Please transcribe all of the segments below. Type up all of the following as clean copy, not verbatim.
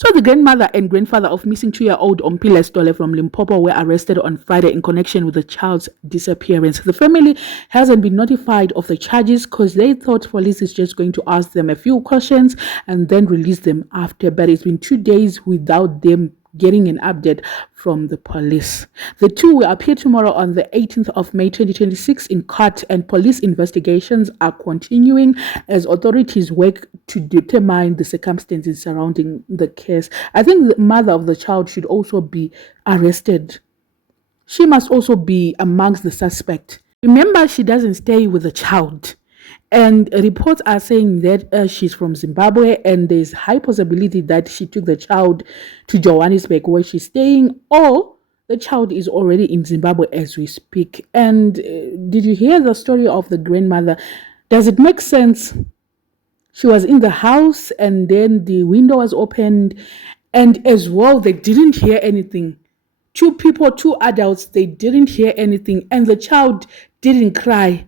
So the grandmother and grandfather of missing 2-year-old Omphile Sithole from Limpopo were arrested on Friday in connection with the child's disappearance. The family hasn't been notified of the charges because they thought police is just going to ask them a few questions and then release them after. But it's been 2 days without them getting an update from the police. The two will appear tomorrow on the 18th of May 2026 in court, and police investigations are continuing as authorities work to determine the circumstances surrounding the case. I think the mother of the child should also be arrested. She must also be amongst the suspect. Remember, she doesn't stay with the child. And reports are saying that she's from Zimbabwe, and there's high possibility that she took the child to Johannesburg where she's staying, or the child is already in Zimbabwe as we speak. And did you hear the story of the grandmother? Does it make sense? She was in the house and then the window was opened, and as well, they didn't hear anything. Two people, two adults, they didn't hear anything, and the child didn't cry.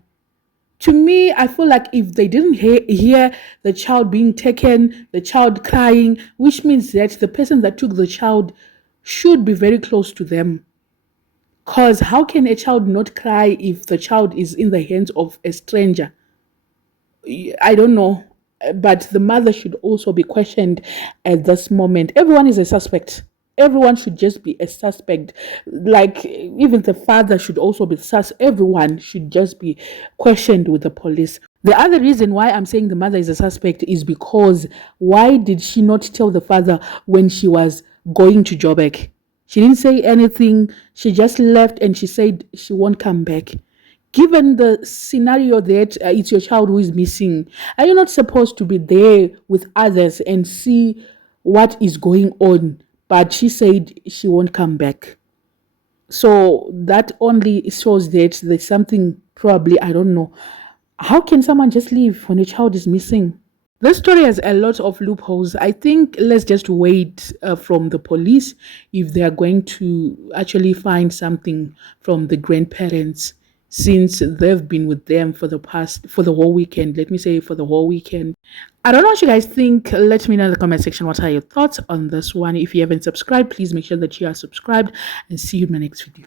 To me, I feel like if they didn't hear the child being taken, the child crying, which means that the person that took the child should be very close to them. Because how can a child not cry if the child is in the hands of a stranger? I don't know. But the mother should also be questioned at this moment. Everyone is a suspect. Everyone should just be a suspect. Like, even the father should also be everyone should just be questioned with the police. The other reason why I'm saying the mother is a suspect is because why did she not tell the father when she was going to Joburg? She didn't say anything. She just left and she said she won't come back. Given the scenario that it's your child who is missing, are you not supposed to be there with others and see what is going on? But she said she won't come back. So that only shows that there's something, probably, I don't know. How can someone just leave when a child is missing? This story has a lot of loopholes. I think let's just wait from the police if they are going to actually find something from the grandparents, since they've been with them for the whole weekend. Let me say for the whole weekend. I don't know what you guys think. Let me know in the comment section what are your thoughts on this one. If you haven't subscribed, please make sure that you are subscribed, and see you in my next video.